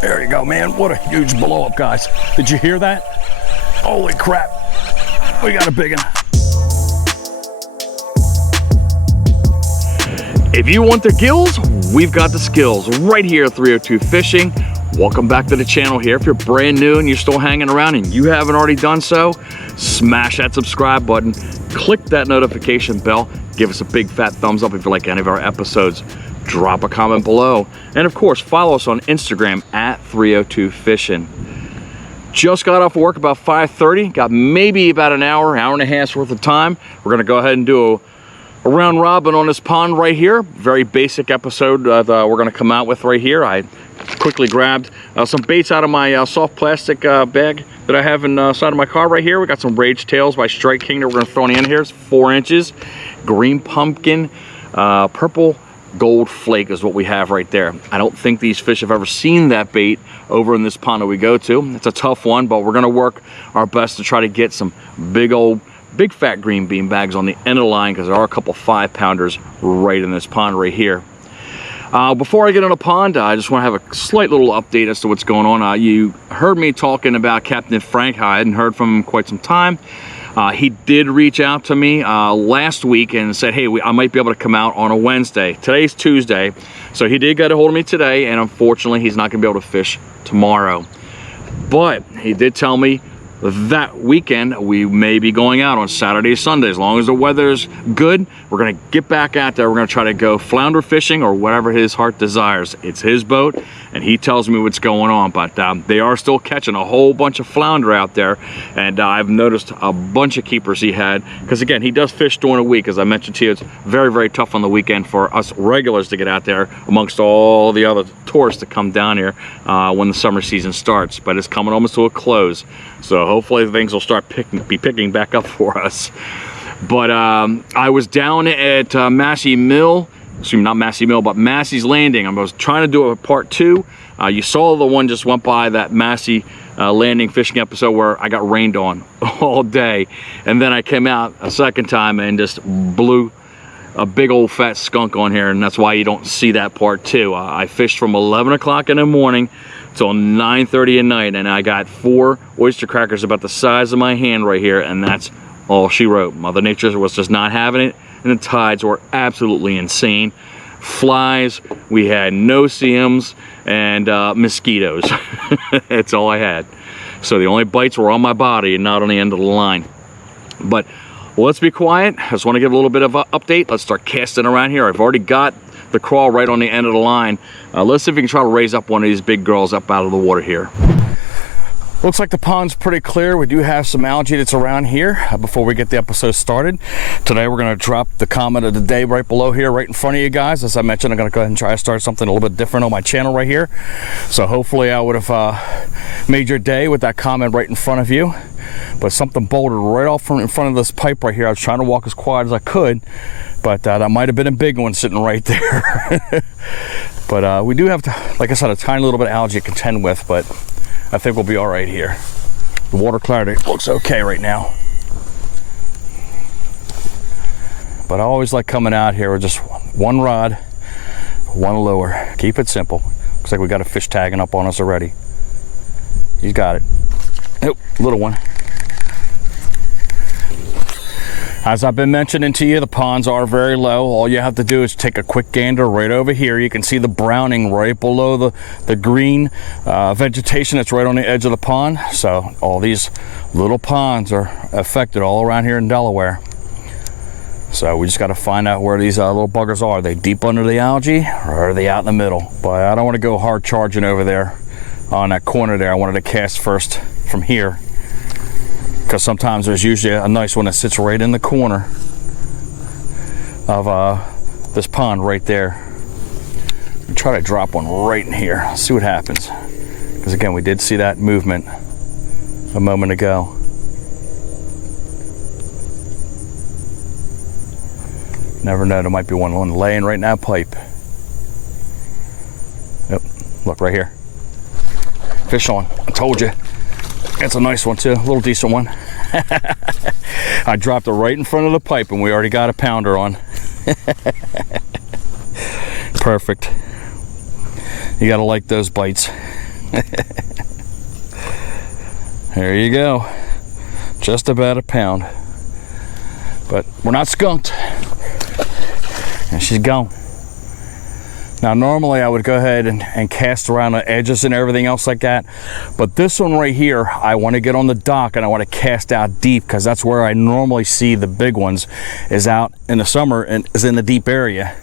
There you go, man. What a huge blow up, guys. Did you hear that? Holy crap. We got a big one. If you want the gills, we've got the skills right here at 302 Fishing. Welcome back to the channel here. If you're brand new and you're still hanging around and you haven't already done so, smash that subscribe button, click that notification bell, give us a big fat thumbs up if you like any of our episodes, drop a comment below, and of course follow us on Instagram at 302 Fishing. Just got off work about 5:30, got maybe about an hour and a half's worth of time. We're gonna go ahead and do a round robin on this pond right here. Very basic episode that we're gonna come out with right here. I quickly grabbed some baits out of my soft plastic bag that I have inside of my car right here. We got some Rage Tails by Strike King that we're gonna throw in the end here. It's 4 inches. Green pumpkin, purple gold flake is what we have right there. I don't think these fish have ever seen that bait over in this pond that we go to. It's a tough one, but we're gonna work our best to try to get some big fat green bean bags on the end of the line, because there are a couple 5-pounders right in this pond right here. Before I get on the pond, I just want to have a slight little update as to what's going on. You heard me talking about Captain Frank. I hadn't heard from him in quite some time. He did reach out to me last week and said, hey, I might be able to come out on a Wednesday. Today's Tuesday, so he did get a hold of me today, and unfortunately he's not going to be able to fish tomorrow. But he did tell me that weekend we may be going out on Saturday, Sunday. As long as the weather's good, we're gonna get back out there. We're gonna try to go flounder fishing or whatever his heart desires. It's his boat and he tells me what's going on, but they are still catching a whole bunch of flounder out there, and I've noticed a bunch of keepers he had, because again, he does fish during the week. As I mentioned to you, it's very, very tough on the weekend for us regulars to get out there amongst all the other tourists that come down here when the summer season starts, but it's coming almost to a close. So hopefully things will start picking back up for us. But I was down at Massey Mill, excuse me, not Massey Mill, but Massey's Landing. I was trying to do a part 2. You saw the one just went by, that Massey Landing fishing episode where I got rained on all day. And then I came out a second time and just blew a big old fat skunk on here, and that's why you don't see that part 2. I fished from 11 o'clock in the morning till 9:30 at night, and I got 4 oyster crackers about the size of my hand right here, and that's all she wrote. Mother Nature was just not having it, and the tides were absolutely insane. Flies, we had no-see-ums, and mosquitoes. That's all I had. So the only bites were on my body and not on the end of the line. But let's be quiet. I just want to give a little bit of an update. Let's start casting around here. I've already got the Craw right on the end of the line. Let's see if we can try to raise up one of these big girls up out of the water here. Looks like the pond's pretty clear. We do have some algae that's around here. Before we get the episode started, today we're going to drop the comment of the day right below here, right in front of you guys. As I mentioned, I'm going to go ahead and try to start something a little bit different on my channel right here. So hopefully I would have made your day with that comment right in front of you. But something bouldered right off from in front of this pipe right here. I was trying to walk as quiet as I could, but that might have been a big one sitting right there. But we do have, like I said, a tiny little bit of algae to contend with, but I think we'll be all right here. The water clarity looks okay right now. But I always like coming out here with just one rod, one lure. Keep it simple. Looks like we got a fish tagging up on us already. He's got it. Oh, little one. As I've been mentioning to you, the ponds are very low. All you have to do is take a quick gander right over here. You can see the browning right below the green vegetation that's right on the edge of the pond. So all these little ponds are affected all around here in Delaware. So we just got to find out where these little buggers are. Are they deep under the algae or are they out in the middle? But I don't want to go hard charging over there on that corner there. I wanted to cast first from here, because sometimes there's usually a nice one that sits right in the corner of this pond right there. We'll try to drop one right in here, see what happens. Because again, we did see that movement a moment ago. Never know, there might be one laying right in that pipe. Yep, look right here. Fish on, I told you. That's a nice one too, a little decent one. I dropped it right in front of the pipe and we already got a pounder on. Perfect. You gotta like those bites. There you go. Just about a pound. But we're not skunked. And she's gone. Now normally I would go ahead and cast around the edges and everything else like that, but this one right here, I want to get on the dock and I want to cast out deep, because that's where I normally see the big ones, is out in the summer and is in the deep area.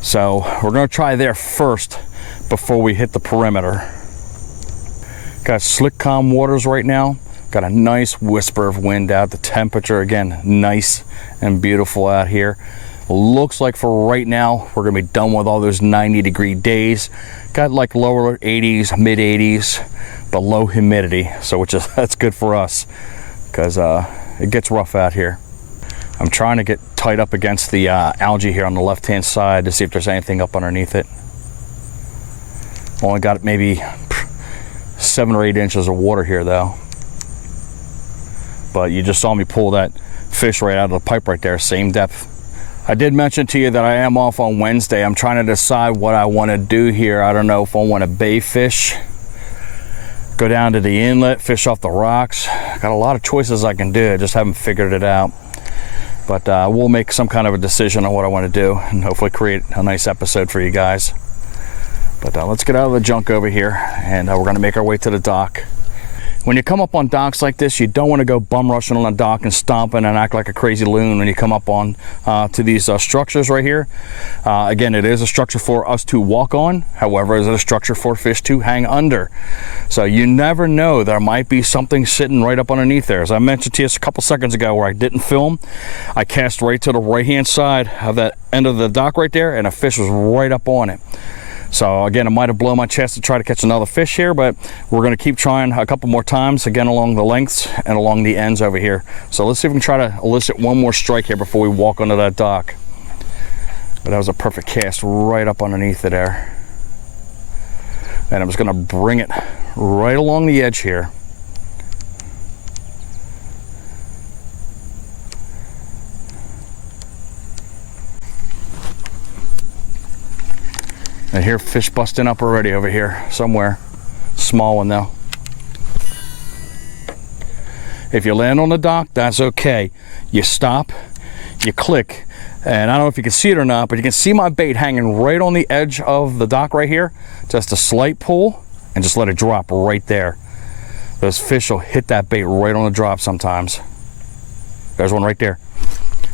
So we're going to try there first before we hit the perimeter. Got slick calm waters right now. Got a nice whisper of wind out. The temperature again nice and beautiful out here. Looks like for right now we're gonna be done with all those 90-degree days. Got like lower 80s, mid 80s, but low humidity, so that's good for us, because it gets rough out here. I'm trying to get tight up against the algae here on the left hand side to see if there's anything up underneath it. Only got maybe 7 or 8 inches of water here though, but you just saw me pull that fish right out of the pipe right there, same depth. I did mention to you that I am off on Wednesday. I'm trying to decide what I want to do here. I don't know if I want to bay fish, go down to the inlet, fish off the rocks. Got a lot of choices I can do. I just haven't figured it out. But we'll make some kind of a decision on what I want to do and hopefully create a nice episode for you guys. But let's get out of the junk over here, and we're going to make our way to the dock. When you come up on docks like this, you don't want to go bum rushing on the dock and stomping and act like a crazy loon when you come up on to these structures right here. Again, it is a structure for us to walk on. However, it's a structure for fish to hang under. So you never know, there might be something sitting right up underneath there. As I mentioned to you a couple seconds ago where I didn't film, I cast right to the right-hand side of that end of the dock right there, and a fish was right up on it. So again, it might have blown my chest to try to catch another fish here, but we're going to keep trying a couple more times, again along the lengths and along the ends over here. So let's see if we can try to elicit one more strike here before we walk onto that dock. But that was a perfect cast right up underneath it there. And I'm just going to bring it right along the edge here. I hear fish busting up already over here somewhere. Small one though. If you land on the dock, that's okay. You stop, you click, and I don't know if you can see it or not, but you can see my bait hanging right on the edge of the dock right here. Just a slight pull and just let it drop right there. Those fish will hit that bait right on the drop sometimes. There's one right there.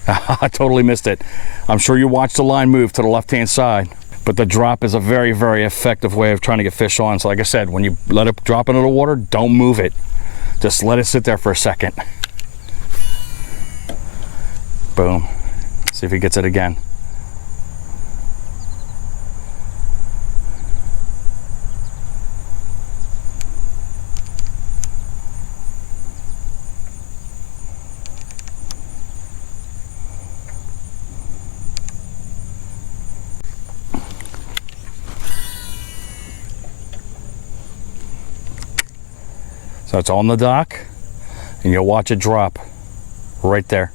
I totally missed it. I'm sure you watched the line move to the left-hand side. But the drop is a very, very effective way of trying to get fish on. So like I said, when you let it drop into the water, don't move it. Just let it sit there for a second. Boom. See if he gets it again. So it's on the dock, and you'll watch it drop right there.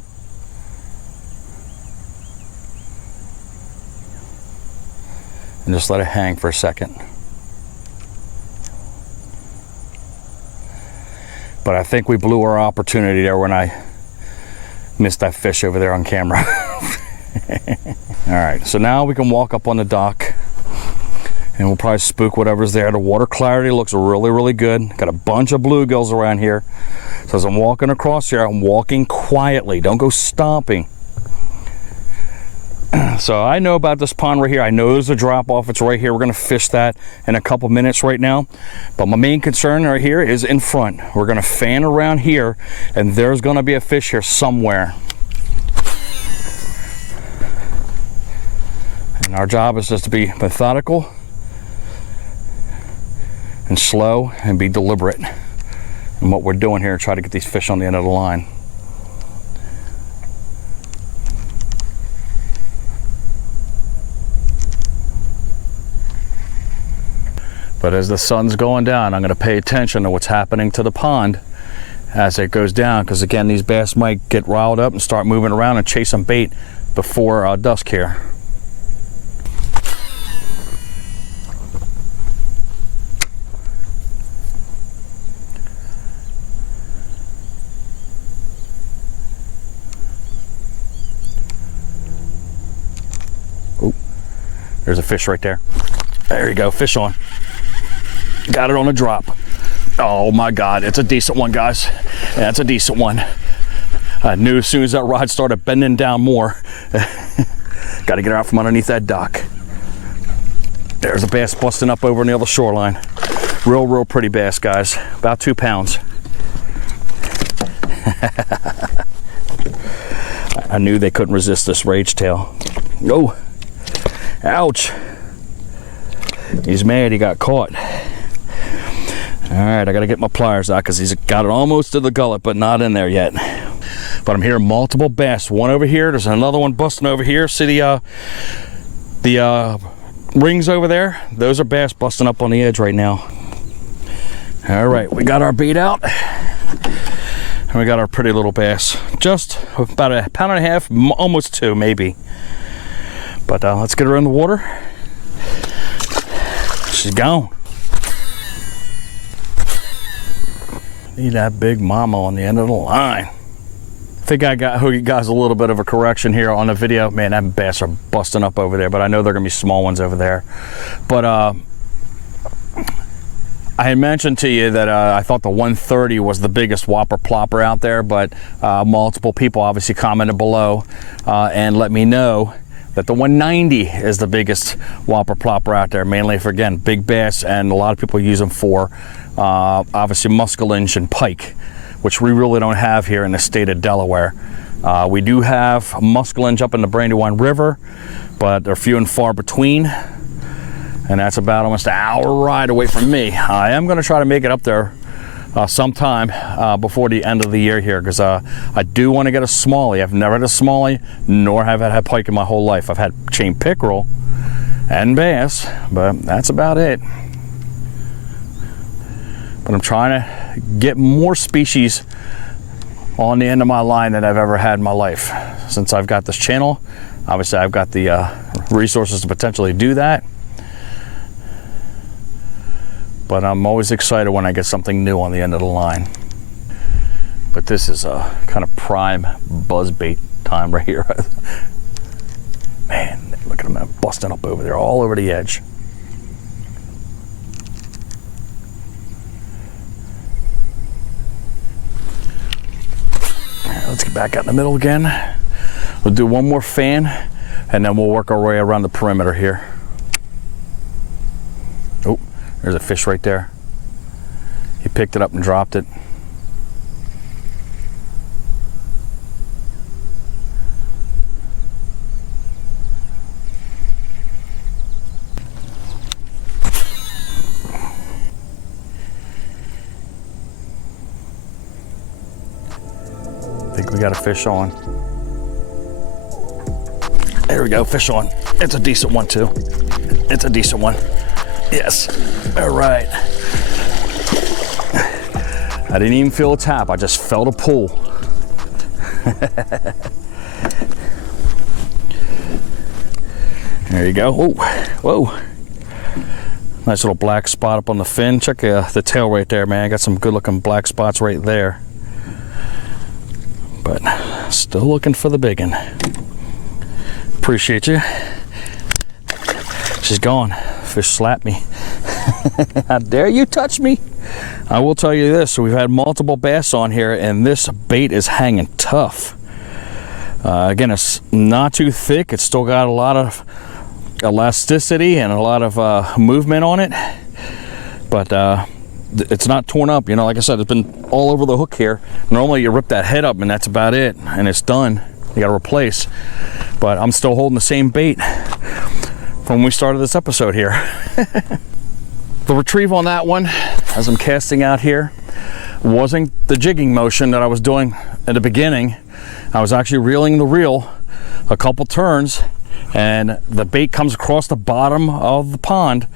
And just let it hang for a second. But I think we blew our opportunity there when I missed that fish over there on camera. All right, so now we can walk up on the dock, and we'll probably spook whatever's there. The water clarity looks really, really good. Got a bunch of bluegills around here. So as I'm walking across here, I'm walking quietly. Don't go stomping. So I know about this pond right here. I know there's a drop off. It's right here. We're gonna fish that in a couple minutes right now. But my main concern right here is in front. We're gonna fan around here, and there's gonna be a fish here somewhere. And our job is just to be methodical and slow and be deliberate in what we're doing here and try to get these fish on the end of the line. But as the sun's going down, I'm going to pay attention to what's happening to the pond as it goes down, because again, these bass might get riled up and start moving around and chase some bait before dusk here. There's a fish right there. There you go, fish on. Got it on a drop. Oh my God, it's a decent one, guys. Yeah, it's a decent one. I knew as soon as that rod started bending down more, got to get out from underneath that dock. There's a bass busting up over on the other shoreline. Real pretty bass, guys. About 2 pounds. I knew they couldn't resist this rage tail. Oh, ouch. He's mad he got caught. All right, I gotta get my pliers out because he's got it almost to the gullet, but not in there yet. But I'm hearing multiple bass. One over here, there's another one busting over here. See the rings over there? Those are bass busting up on the edge right now. All right, we got our bait out. And we got our pretty little bass. Just about 1.5 pounds, almost 2 maybe. But let's get her in the water. She's gone. Need that big mama on the end of the line. I think I got you guys a little bit of a correction here on the video. Man, that bass are busting up over there, but I know they're gonna be small ones over there. But I had mentioned to you that I thought the 130 was the biggest Whopper Plopper out there, but multiple people obviously commented below and let me know that the 190 is the biggest Whopper Plopper out there, mainly for, again, big bass, and a lot of people use them for obviously muskellunge and pike, which we really don't have here in the state of Delaware. We do have muskellunge up in the Brandywine River, but they're few and far between, and that's about almost an hour ride away from me. I am going to try to make it up there sometime before the end of the year here, because I do want to get a smallie. I've never had a smallie, nor have I had pike in my whole life. I've had chain pickerel and bass, but that's about it. But I'm trying to get more species on the end of my line than I've ever had in my life. Since I've got this channel, obviously I've got the resources to potentially do that. But I'm always excited when I get something new on the end of the line. But this is a kind of prime buzzbait time right here. Man, look at them busting up over there, all over the edge. Let's get back out in the middle again. We'll do one more fan, and then we'll work our way around the perimeter here. Oh, there's a fish right there. He picked it up and dropped it. I think we got a fish on. There we go, fish on. It's a decent one too. It's a decent one. Yes, all right. I didn't even feel a tap, I just felt a pull. There you go, whoa, whoa. Nice little black spot up on the fin. Check the tail right there, man. I got some good looking black spots right there. But still looking for the big one. Appreciate you. She's gone. Fish slapped me. How dare you touch me? I will tell you this, we've had multiple bass on here and this bait is hanging tough. Again, it's not too thick. It's still got a lot of elasticity and a lot of movement on it. But it's not torn up, you know. Like I said, it's been all over the hook here. Normally you rip that head up and that's about it, and it's done. You gotta replace. But I'm still holding the same bait from when we started this episode here. The retrieve on that one, as I'm casting out here, wasn't the jigging motion that I was doing at the beginning. I was actually reeling the reel a couple turns, and the bait comes across the bottom of the pond,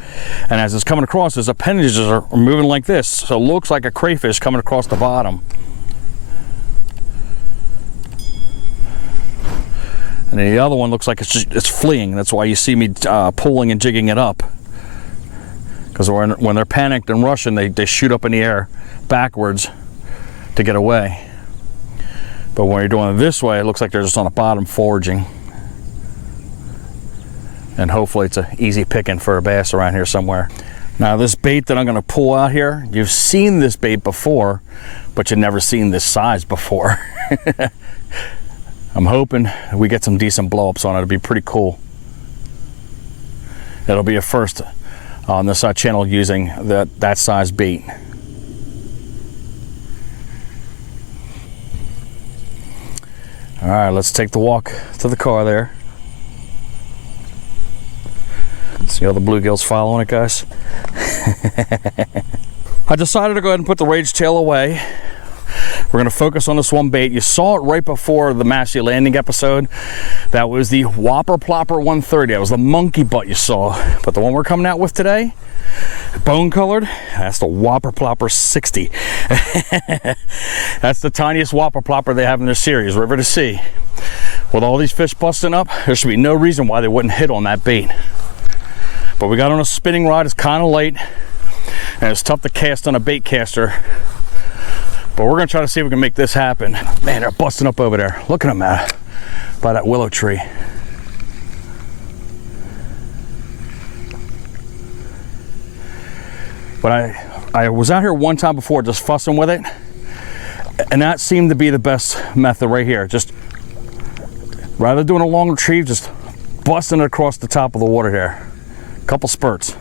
and as it's coming across, his appendages are moving like this, so it looks like a crayfish coming across the bottom. And the other one looks like it's fleeing. That's why you see me pulling and jigging it up, because when they're panicked and rushing, they shoot up in the air backwards to get away. But when you're doing it this way, it looks like they're just on the bottom foraging. And hopefully it's an easy picking for a bass around here somewhere. Now this bait that I'm gonna pull out here, you've seen this bait before, but you've never seen this size before. I'm hoping we get some decent blow-ups on it. It'll be pretty cool. It'll be a first on this channel using that size bait. All right, let's take the walk to the car there. See all the bluegills following it, guys? I decided to go ahead and put the rage tail away. We're gonna focus on this one bait. You saw it right before the Massey Landing episode. That was the Whopper Plopper 130. That was the monkey butt you saw. But the one we're coming out with today, bone colored, that's the Whopper Plopper 60. That's the tiniest Whopper Plopper they have in their series, river to sea. With all these fish busting up, there should be no reason why they wouldn't hit on that bait. But we got on a spinning rod. It's kind of late, and it's tough to cast on a bait caster. But we're gonna try to see if we can make this happen. Man, they're busting up over there. Look at them by that willow tree. But I was out here one time before just fussing with it, and that seemed to be the best method right here. Just rather than doing a long retrieve, just busting it across the top of the water here. Couple spurts.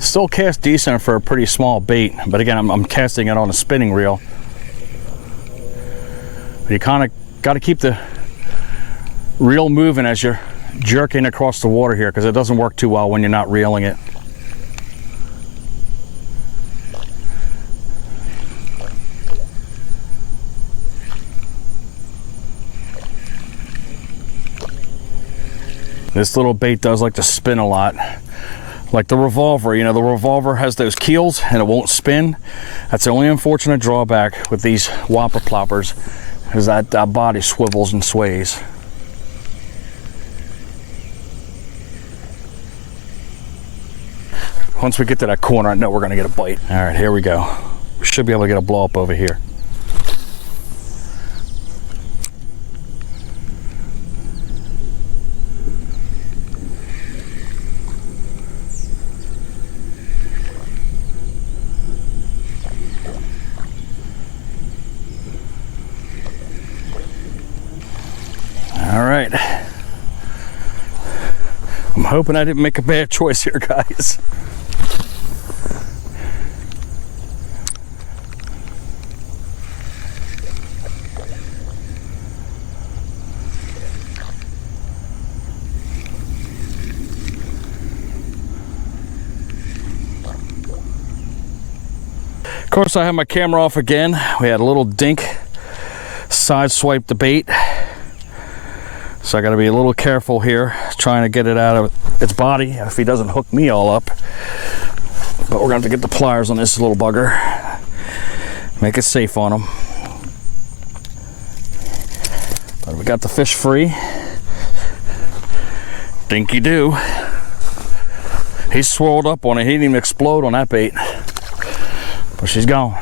Still cast decent for a pretty small bait, but again, I'm casting it on a spinning reel. But you kind of got to keep the reel moving as you're jerking across the water here, because it doesn't work too well when you're not reeling it. This little bait does like to spin a lot. Like the revolver, you know, the revolver has those keels and it won't spin. That's the only unfortunate drawback with these Whopper Ploppers, is that body swivels and sways. Once we get to that corner, I know we're gonna get a bite. All right, here we go. We should be able to get a blow up over here. All right. I'm hoping I didn't make a bad choice here, guys. Of course, I have my camera off again. We had a little dink side swipe the bait. So I got to be a little careful here, trying to get it out of its body if he doesn't hook me all up. But we're going to have to get the pliers on this little bugger. Make it safe on him. But we got the fish free. Dinky do. He's swirled up on it. He didn't even explode on that bait. But she's gone.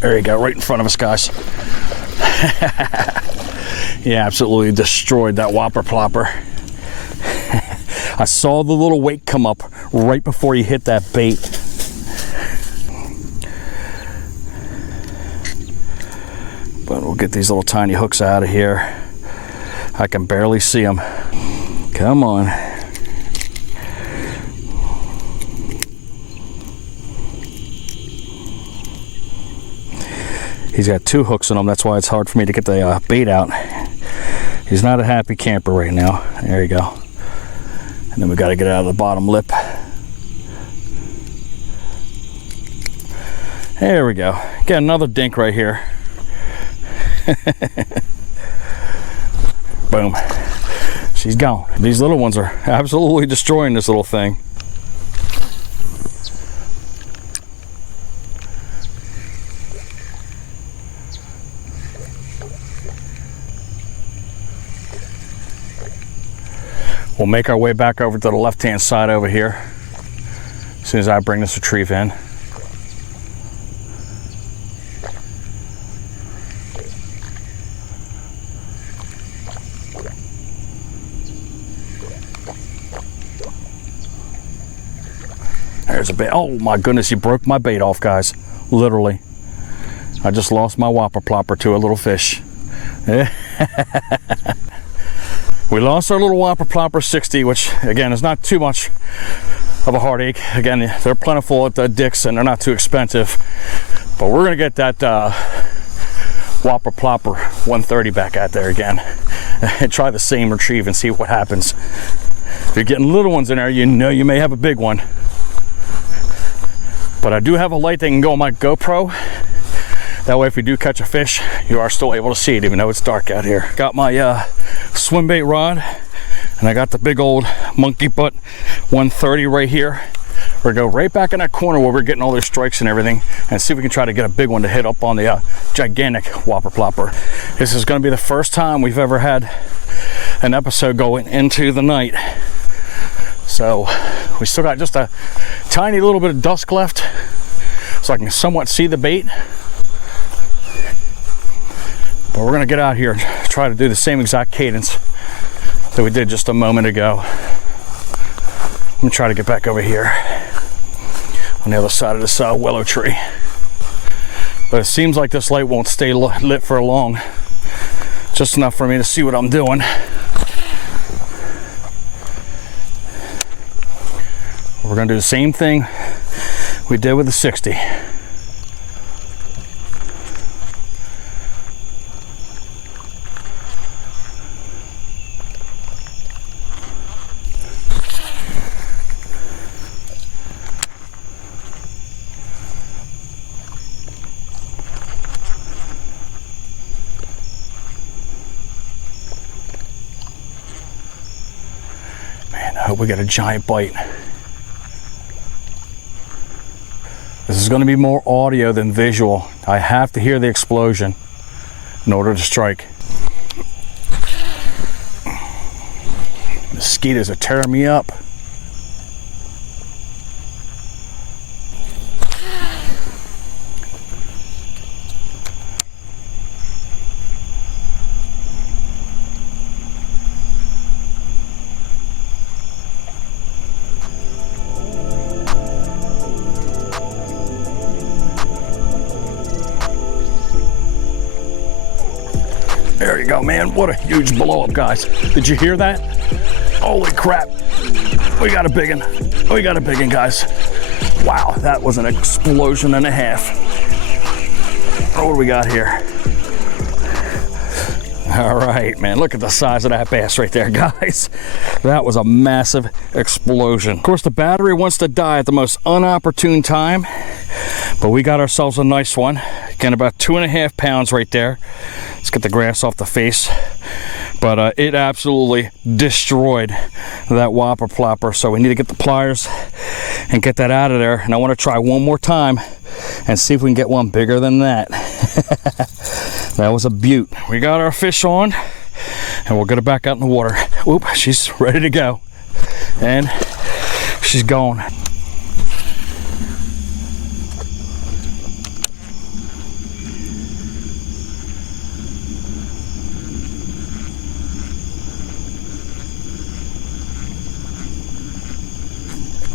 There you go, right in front of us, guys. Yeah, absolutely destroyed that Whopper Plopper. I saw the little wake come up right before he hit that bait. But we'll get these little tiny hooks out of here. I can barely see them. Come on. He's got two hooks in him, that's why it's hard for me to get the bait out. He's not a happy camper right now. There you go. And then we got to get out of the bottom lip. There we go. Got another dink right here. Boom. She's gone. These little ones are absolutely destroying this little thing. We'll make our way back over to the left-hand side over here as soon as I bring this retrieve in. There's a bait. Oh my goodness, you broke my bait off, guys. Literally. I just lost my Whopper Plopper to a little fish. We lost our little Whopper Plopper 60, which again is not too much of a heartache. Again, they're plentiful at the Dick's and they're not too expensive. But we're gonna get that Whopper Plopper 130 back out there again and try the same retrieve and see what happens. If you're getting little ones in there, you know you may have a big one. But I do have a light that can go on my GoPro. That way if we do catch a fish, you are still able to see it even though it's dark out here. Got my swim bait rod, and I got the big old monkey butt 130 right here. We're gonna go right back in that corner where we're getting all those strikes and everything and see if we can try to get a big one to hit up on the gigantic Whopper Plopper. This is gonna be the first time we've ever had an episode going into the night. So we still got just a tiny little bit of dusk left so I can somewhat see the bait. But we're gonna get out here and try to do the same exact cadence that we did just a moment ago. I'm gonna try to get back over here on the other side of this willow tree. But it seems like this light won't stay lit for long. Just enough for me to see what I'm doing. We're gonna do the same thing we did with the 60. Man, I hope we get a giant bite. This is going to be more audio than visual. I have to hear the explosion in order to strike. Mosquitoes are tearing me up. There you go, man. What a huge blow up, guys. Did you hear that? Holy crap. We got a big one. We got a big one, guys. Wow, that was an explosion and a half. Oh, what do we got here? All right, man, look at the size of that bass right there, guys. That was a massive explosion. Of course, the battery wants to die at the most unopportune time, but we got ourselves a nice one. Again, about 2.5 pounds right there. Let's get the grass off the face. But it absolutely destroyed that Whopper Plopper. So we need to get the pliers and get that out of there. And I want to try one more time and see if we can get one bigger than that. That was a beaut. We got our fish on and we'll get her back out in the water. Oop, she's ready to go. And she's gone.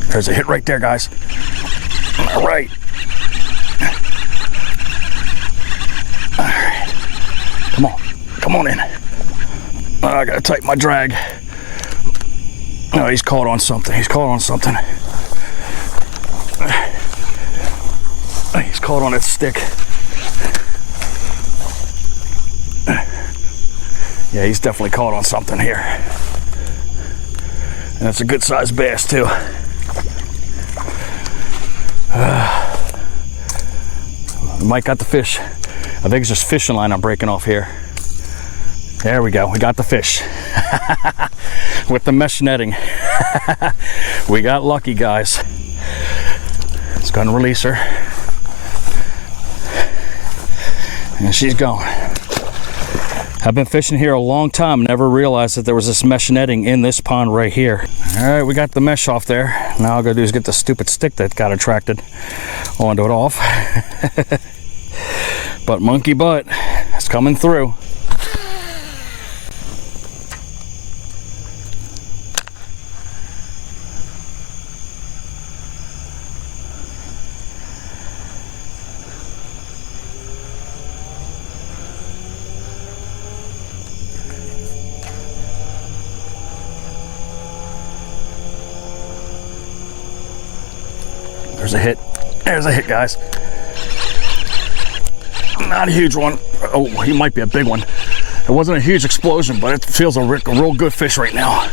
There's a hit right there, guys. All right. All right. Come on. Come on in. Oh, I gotta tighten my drag. Oh, he's caught on something. He's caught on something. He's caught on that stick. Yeah, he's definitely caught on something here. And it's a good sized bass too. Mike got the fish. I think it's just fishing line I'm breaking off here. There we go. We got the fish with the mesh netting. We got lucky, guys. It's gonna release her, and she's gone. I've been fishing here a long time, never realized that there was this mesh netting in this pond right here. All right, we got the mesh off there. Now all I gotta do is get the stupid stick that got attracted onto it off. But monkey butt, it's coming through. There's a hit. There's a hit, guys. Not a huge one. Oh, he might be a big one. It wasn't a huge explosion, but it feels a real good fish right now.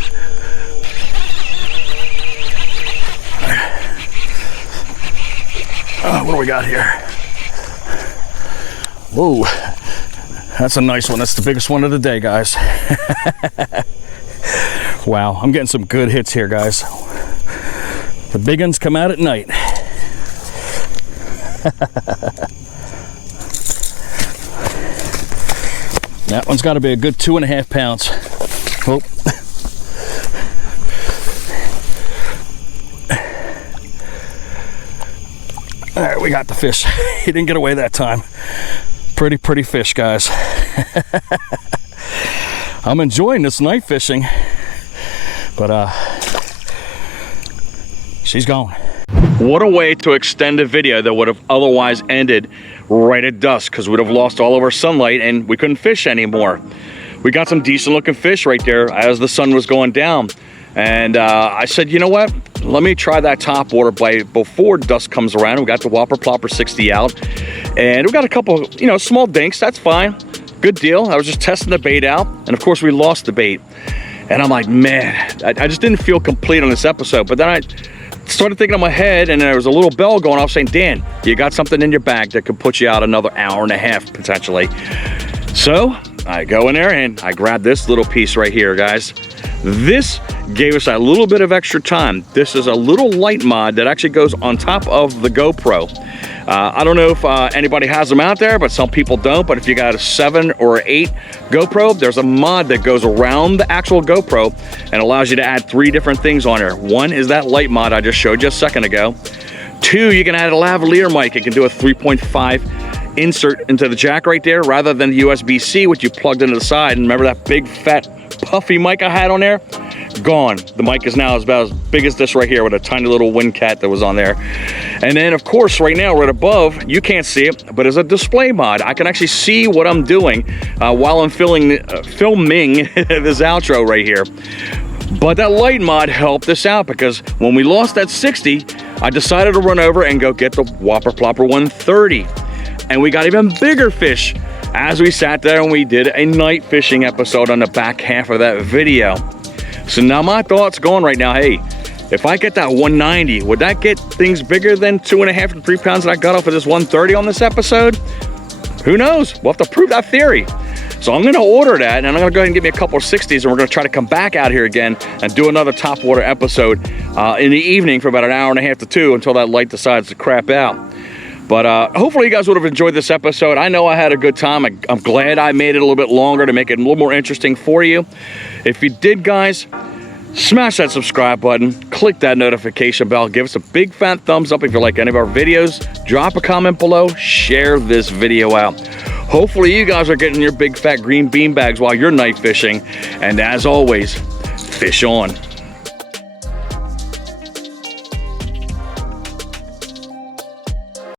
What do we got here? Whoa, that's a nice one. That's the biggest one of the day, guys. Wow, I'm getting some good hits here, guys. The big ones come out at night. That one's got to be a good 2.5 pounds. Oh. All right, we got the fish. He didn't get away that time. Pretty fish, guys. I'm enjoying this night fishing, but she's gone. What a way to extend a video that would have otherwise ended right at dusk, because we'd have lost all of our sunlight and we couldn't fish anymore. We got some decent looking fish right there as the sun was going down. And I said, you know what? Let me try that topwater bite before dusk comes around. We got the Whopper Plopper 60 out. And we got a couple, you know, small dinks. That's fine. Good deal. I was just testing the bait out. And of course, we lost the bait. And I'm like, man, I just didn't feel complete on this episode. But then I started thinking in my head, and there was a little bell going off saying, Dan, you got something in your bag that could put you out another 1.5 hours potentially. So I go in there and I grab this little piece right here, guys. This gave us a little bit of extra time. This is a little light mod that actually goes on top of the GoPro. I don't know if anybody has them out there, but some people don't. But if you got a 7 or 8 GoPro, there's a mod that goes around the actual GoPro and allows you to add 3 different things on there. One is that light mod I just showed you a second ago. 2, you can add a lavalier mic. It can do a 3.5 insert into the jack right there rather than the USB-C, which you plugged into the side. And remember that big fat puffy mic I had on there? Gone. The mic is now about as big as this right here with a tiny little wind cat that was on there. And then of course right now right above, you can't see it, but as a display mod, I can actually see what I'm doing while I'm filming this outro right here. But that light mod helped us out, because when we lost that 60, I decided to run over and go get the Whopper Plopper 130. And we got even bigger fish as we sat there and we did a night fishing episode on the back half of that video. So now my thoughts going right now, hey, if I get that 190, would that get things bigger than 2.5 to 3 pounds that I got off of this 130 on this episode? Who knows? We'll have to prove that theory. So I'm gonna order that, and I'm gonna go ahead and get me a couple of 60s, and we're gonna try to come back out here again and do another topwater episode in the evening for about 1.5 hours to 2 until that light decides to crap out. But hopefully you guys would have enjoyed this episode. I know I had a good time. I'm glad I made it a little bit longer to make it a little more interesting for you. If you did, guys, smash that subscribe button, click that notification bell, give us a big fat thumbs up if you like any of our videos, drop a comment below, share this video out. Hopefully you guys are getting your big fat green bean bags while you're night fishing. And as always, fish on.